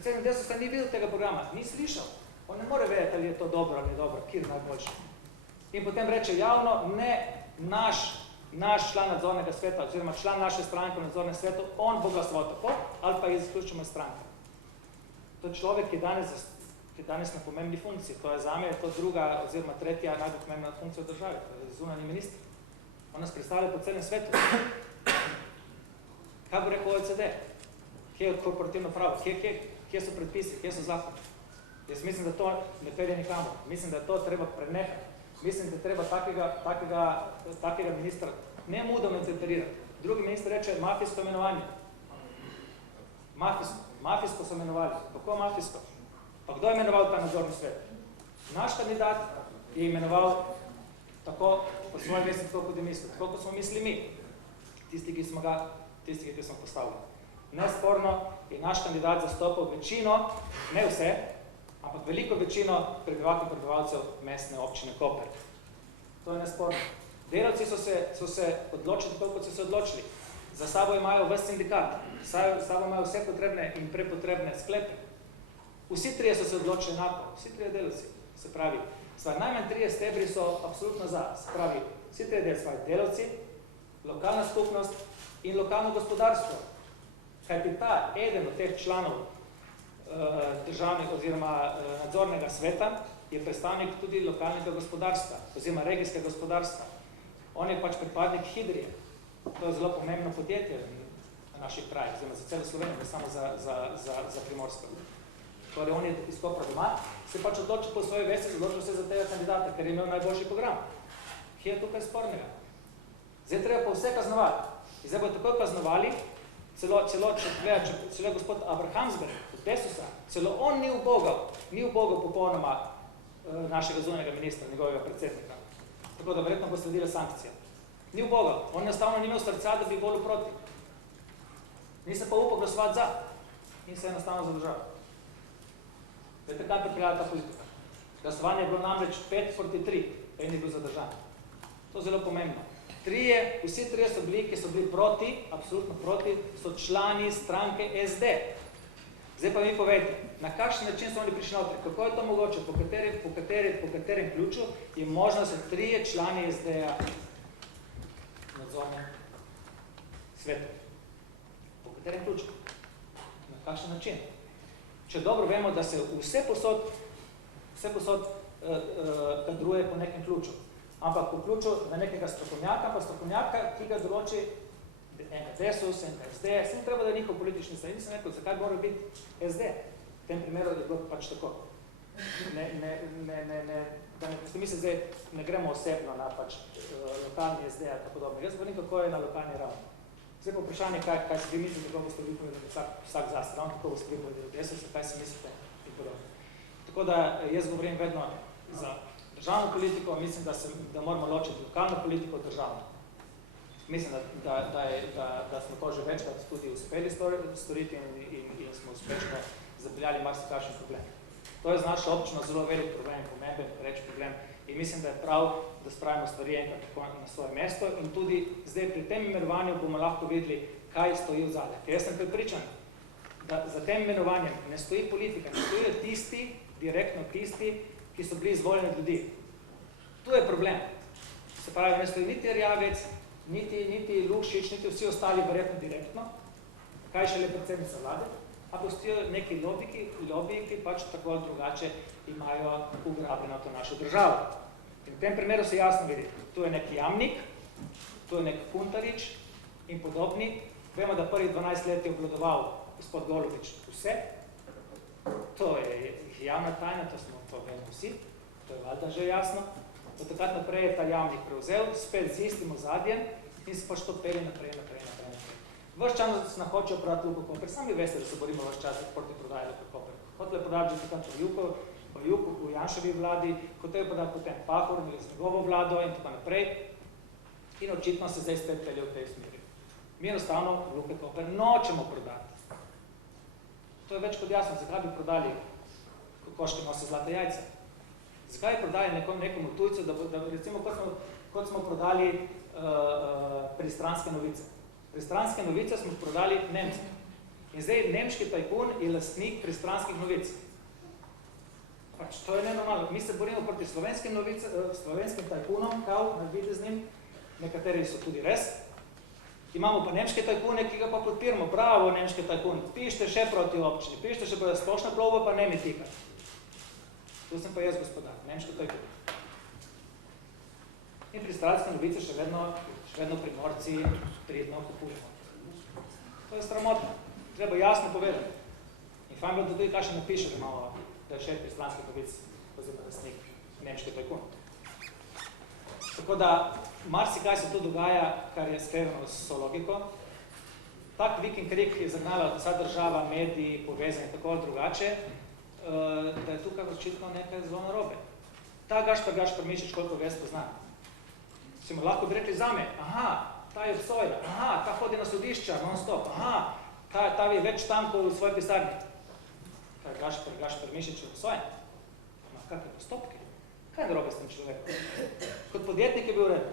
Predsednik Desusa ni videl tega programa, ni slišal. On ne more vedeti, ali je to dobro ali ni dobro, kjer najboljši. In potem reče javno, ne naš član nadzornega sveta, oziroma član naše stranke v nadzornem svetu, on bo glasoval tako, ali pa izključimo iz stranke. To je človek, ki je danes na pomembni funkciji. To je zame, to druga oziroma tretja najbolj pomembna funkcija v državi. To je zunanji minister. On nas predstavlja po celem svetu. Kaj bo rekel OECD? Kje je korporativno pravo? Kje so predpisi? Kje so zakoni? Jaz mislim, da to ne pelje nikamor. Mislim, da to treba prenehati. Mislim, da treba takega ministra nemudoma interpretirati. Drugi minister reče mafijsko imenovanje. Mafijsko so imenovali. Kako mafijsko? Pa kdo je imenoval ta nadzorni svet? Naš kandidat je imenoval tako po svojem vesti, tako kot je mislil. Tako kot smo mislili mi, tisti, ki smo postavili. Nesporno je naš kandidat zastopal večino, ne vse, ampak veliko večino prebivalcev mestne občine Koper. To je nesporno. Delavci so se odločili tako, kot so se odločili. Za sabo imajo ves sindikat, za sabo imajo vse potrebne in prepotrebne sklepe. Vsi trije so se odločili enako, vsi trije delavci. Se pravi, najmanj trije stebri so absolutno za. Se pravi, vsi trije delavci, lokalna skupnost in lokalno gospodarstvo. Kajti ta eden od teh članov državnega oziroma nadzornega sveta je predstavnik tudi lokalnega gospodarstva oziroma regijskega gospodarstva. On je pač pripadnik Hidrije. To je zelo pomembno podjetje na naših krajih, oziroma za celo Slovenijo, ne samo za Primorsko. Torej, on je iz Kopra doma, se pač odločil po svoji vesti, odločil se za tega kandidata, ker je imel najboljši program. Kje je tukaj spornega? Zdaj treba pa vse kaznovati. In zdaj bodo takoj kaznovali, celo gospod Abrahamsberg od Desusa, celo on ni ubogal popolnoma našega zunanjega ministra, njegovega predsednika. Tako da verjetno bo sledila sankcija. Ni ubogal, on enostavno ni imel srca, da bi volil proti. Ni se pa upal glasovati za in se enostavno zadržal. Vete, kaj pripeljala ta politika? Glasovanje je bilo namreč 5-3, en je bil zadržan. To je zelo pomembno. Vsi trije so bili, ki so bili proti, absolutno proti, so člani stranke SD. Zdaj pa mi povejte, na kakšen način so oni prišli notri, kako je to mogoče, po katerem ključu je možno, da so trije člani SD-ja v nadzornem svetu. Po katerem ključu? Na kakšen način? Če dobro vemo, da se vse posod kadruje po nekem ključu. Ampak po ključu na nekega strokovnjaka, ki ga določi enega Desus, enega SD, se ni treba, da je njihov politični staj. Nisem rekel, zakaj mora biti SD. V tem primeru je bilo pač tako. Mi se zdaj ne gremo osebno na pač lokalni SD ali tako podobno. Jaz govorim, kako je na lokalni ravni. Zdaj pa vprašanje, kaj se vi mislite, kako boste vi povedali vsak zase, ravno kako boste vi povedali Desus, kaj se mislite in podobno. Tako da jaz govorim vedno za državno politiko, mislim, da moramo ločiti lokalno politiko od državno. Mislim, da smo to že večkrat tudi uspeli storiti in smo uspešno zapeljali marsikakšen problem. To je za našo občino zelo velik problem, pomemben reč problem in mislim, da je prav, da spravimo stvari enkrat na svoje mesto in tudi zdaj pri tem imenovanju bomo lahko videli, kaj stoji v zadnje. Ker jaz sem pripričan, da za tem imenovanjem ne stoji politika, ne stojijo tisti, direktno tisti, ki so bili izvoljeni od ljudi. Tu je problem. Se pravi, ne stoji niti Rjavec, niti Lukšič, niti vsi ostali verjetno direktno, kaj šele predsednica vlade, a postojijo neki lobiji, ki pač tako ali drugače imajo ugrabljeno to našo državo. In v tem primeru se jasno vidi, tu je nek Jamnik, tu je nek Kuntarič in podobni. Vemo, da prvih 12 let je obvladoval gospod Golobič vse. To je javna tajna, to vemo vsi, to je valjda že jasno. Od takrat naprej je ta Jamnik prevzel, spet z istim ozadjem in se pač to pelje naprej. Vrš čas se nam hočejo prodati Luko Koper. Sami veste, da se borimo vrš čas proti prodaji Luko Koper. Hotele prodati že takrat v Janševi vladi, hotele prodati potem Pahor, z njegovo vlado in tako naprej. In očitno se zdaj spet pelje v tej smeri. Mi enostavno Luko Koper nočemo prodati. To je več kot jasno, zakaj bi prodali kokoške nose zlate jajce. Zakaj bi prodali nekomu tujcu, da recimo kot smo prodali pristranske novice. Pristranske novice smo prodali Nemcem. In zdaj nemški tajkun je lastnik pristranskih novic. Pač, to je nenormalno. Mi se borimo proti slovenskim tajkunom, kao, navideznim, nekateri so tudi res. Imamo pa nemške tajkune, ki ga pa podpiramo. Bravo, nemški tajkun, pište še proti občini, pište še proti splošna plovba, pa ne mi tika. Tu sem pa jaz gospodar, nemški tajkun. In pristranske novice še vedno Primorci pridno kupujemo. To je sramotno. Treba jasno povedati. In fajn bilo tudi, kaj še napiše, da je še pristranskih novic, oziroma lastnik nemški tajkun. Tako da, marsikaj se tu dogaja, kar je sklepano s logiko. Tak vik in krik je zagnala vsa država, mediji, povezani tako ali drugače, da je tukaj očitno nekaj zelo narobe. Ta Gašper Mišič, koliko ves pozna. Si mu lahko bi rekli zame, aha, ta je obsojena, aha, ta hodi na sodišča, non-stop, aha, ta je več tam, kot v svoji pisarni. Kaj Gašper Mišič je obsojen? Ma kakve postopke? Kaj je narobe s tem človekom? Kot podjetnik je bil red.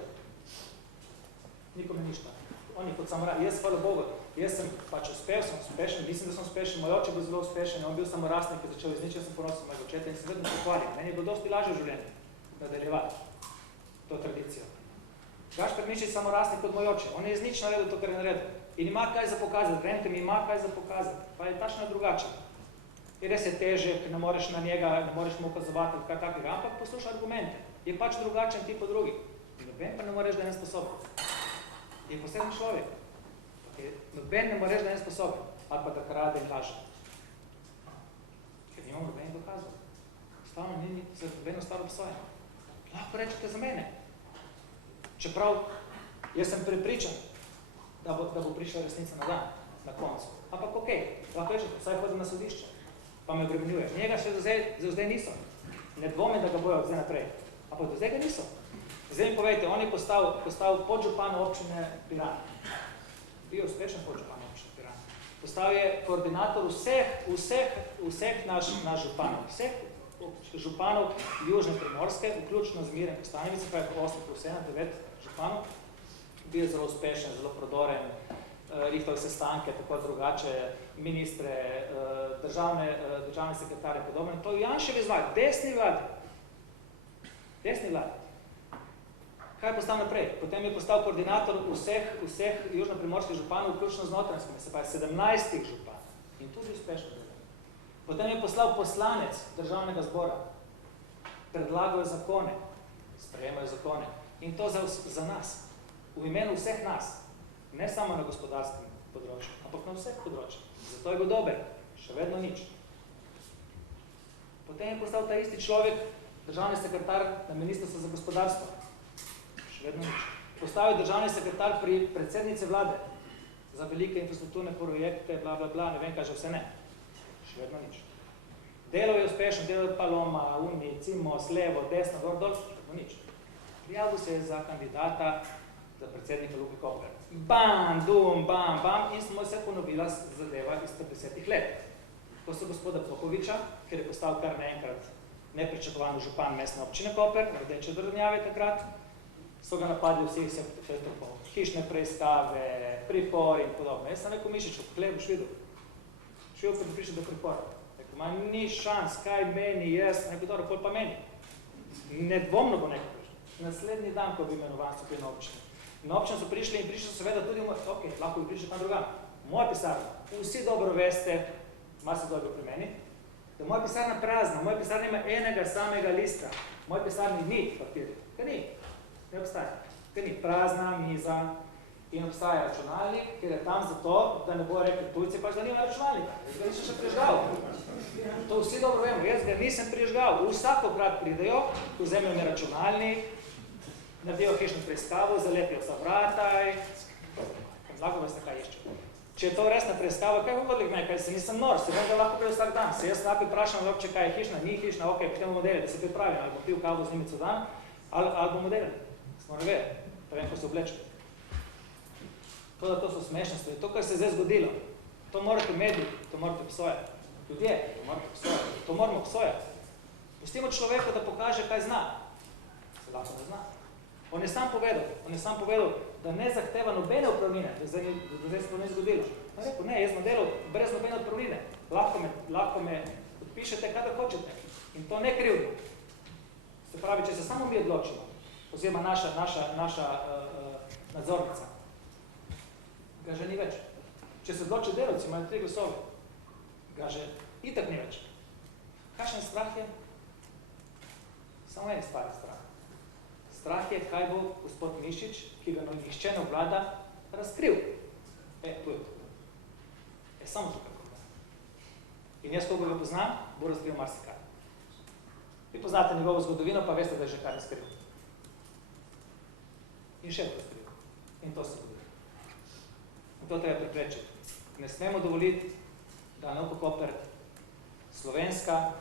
Nikome ništa. On je kot samoraj. Jaz, hvala Bogu, jaz sem pač uspešen, mislim, da sem uspešen, moj oče bil zelo uspešen, on bil samorastnik, ki je začel izničiti, jaz sem ponosil mojega očeta in sem vedno pohvalil. Meni je bilo dosti lažje v življenju nadaljevati to tradicijo. Gašper Mišič je samorastnik kot moj oče. On je iznič naredil to, kar je naredil. In ima kaj za pokazati. Verjemite mi, ima kaj za pokazati. Pa je tačno drugače. In res je težek, ne moreš na njega, ne moreš mu ukazovati, kaj takega, ampak posluša argumente. Je pač drugačen tip od drugih. Noben pa ne moreš, da je nesposoben. Je poseben človek. Noben ne moreš, da je nesposoben. Ali pa da krade in laže. Ker nimamo nobenih dokazov. Stavno ni za nobeno stvar obsojen. Lahko rečete za mene. Čeprav, jaz sem prepričan, da bo prišla resnica na dan, na koncu. Ampak okej, lahko rečete, vsaj hodim na sodišče, pa me obremenjuje. Njega še do zdaj niso. Ne dvomim, da ga bojo zdaj naprej. Ampak do zdaj ga niso. Zdaj mi povejte, on je postal podžupan občine Piran. Bil uspešen podžupan občine Piran. Postal je koordinator vseh naš županov. Vseh županov Južne Primorske, vključno z Mirjem Kostanjevice, pa je 8+1, 9 županov. Bil je zelo uspešen, zelo prodoren, rihtal sestanke, tako drugače, ministre, državne sekretarje podobno. In to je Janševi vladi, desni vladi. Desni vladi. Kaj je postal naprej? Potem je postal koordinator vseh južnoprimorskih županov, vključno z Notranjskimi, se pravi 17 županov. In tudi uspešno delal. Potem je poslal poslanec državnega zbora. Predlagal je zakone, sprejemajo zakone. In to za nas. V imenu vseh nas. Ne samo na gospodarskem področju, ampak na vseh področjih. Zato je bil dober. Še vedno nič. Potem je postal ta isti človek, državni sekretar na Ministrstvu za gospodarstvo. Še vedno nič. Postal je državni sekretar pri predsednici vlade za velike infrastrukturne projekte, bla, bla, bla, ne vem, kaj že vse ne. Še vedno nič. Delo je uspešen, delo je Paloma, Uni, Cimos, levo, desno, gor, dol, še vedno nič. Prijavil se je za kandidata za predsednika Luke Koper. Bam, dum, bam, bam, in smo se ponovila zadeva izpred 10 let. Ko so gospoda Popoviča, ker je postal kar naenkrat nepričakovano župan mestne občine Koper, rdeče drnjave takrat, so ga napadli vsi hišne preiskave, pripor in podobno. Jaz sem rekel Mišiču, hle, boš videl. Šel pa prišel do pripora. Rekel, ma ni šans, kaj meni, jaz, nekaj dobro, pol pa meni. Nedvomno bo nekaj prišel. Naslednji dan, ko bi imenovan so pri na občini. Na občino so prišli in prišli so seveda tudi ok, lahko bi prišli tam drugam. Moja pisarna, vsi dobro veste, malo se dobro pri meni, da moja pisarna prazna, moja pisarna ima enega samega lista. Moja pisarni ni papir, ga ni, ne obstaja. Ga ni prazna miza in obstaja računalnik, ker je tam zato, da ne bo rekli tujci, pač da nima računalnika. Jaz ga nisem še prižgal. To vsi dobro vemo, jaz ga nisem prižgal. Vsakokrat pridejo, vzemljajo mi računalnik, naredijo hišno preiskavo, zalepijo vsa vrata in lahko veste, kaj iščejo. Če je to resna preiskava, kaj govorili me, kaj se nisem nor, se vem, da lahko prej vsak dan. Se jaz lahko vprašam, če kaj je hišna, ni hišna, ok, potem bomo delali, da se pripravim, ali bom pil kavo z njimi co dan, ali bomo delali. Smo ne vedeli, pa vem, ko se oblečem. To so smešne stvari, to, kar se je zdaj zgodilo, to morate mediji, to morate obsojati. Ljudje, to morate obsojati, to moramo obsojati. Pustimo človeku, da pokaže, kaj zna. Se lahko ne zna. On je sam povedal, da ne zahteva nobene upravnine, da zdaj se to ne zgodilo. On je rekel, ne, jaz bom delal brez nobene upravnine. Lahko me podpišete, kadar hočete. In to ne krivdo. Se pravi, če se samo mi odločimo, oziroma naša nadzornica, ga že ni več. Če se odloči delavci, imajo 3 glasove, ga že itak ni več. Kakšen strah je? Samo en stvar je strah. Strah je, kaj bo gospod Mišič, ki ga nihče ne obvlada, razkril. Tu je to. Samo tukaj. In jaz, ko ga poznam, bo razkril marsikaj. Vi poznate njegovo zgodovino, pa veste, da je že kar razkril. In še razkril. In to se zgodilo. In to treba preprečiti. Ne smemo dovoliti, da NLK Koper slovenska,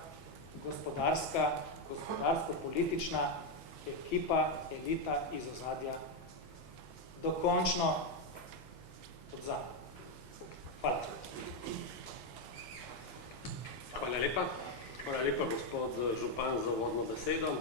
gospodarsko-politična ekipa, elita iz ozadja dokončno odzame. Hvala. Hvala lepa. Hvala lepa, gospod župan, za uvodno besedo.